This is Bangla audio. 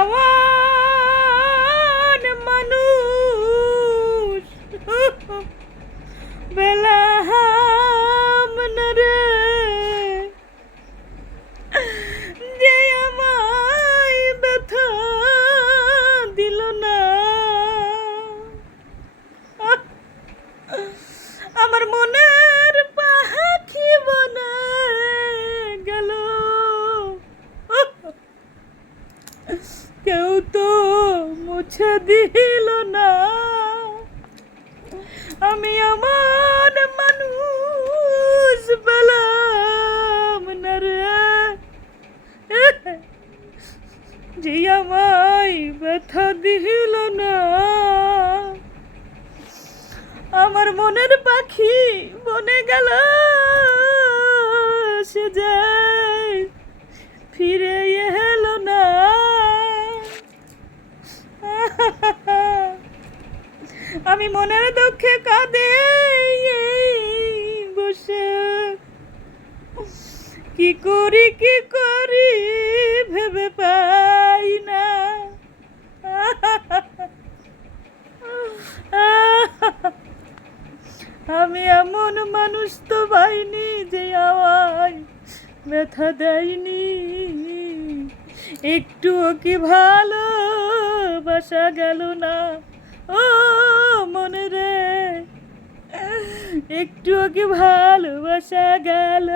আমার মানুষ। বেলা কেউ তো মুছে দিল না। আমি আমার মানুষ পেলাম না রে। যে আমায় ব্যথা দিল না। আমার মনের পাখি বনে গেল, সে যে ফিরে এলো না আমি মনের দুঃখে কাঁদে বসে। কি করি কি করি ভেবে পাই না। আমি এমন মানুষ তো পাইনি যে আমায় ব্যথা দেয়নি। একটুও কি ভালো বাসা গেল না। ও মনে রে একটু ওকে ভালোবাসা গেল?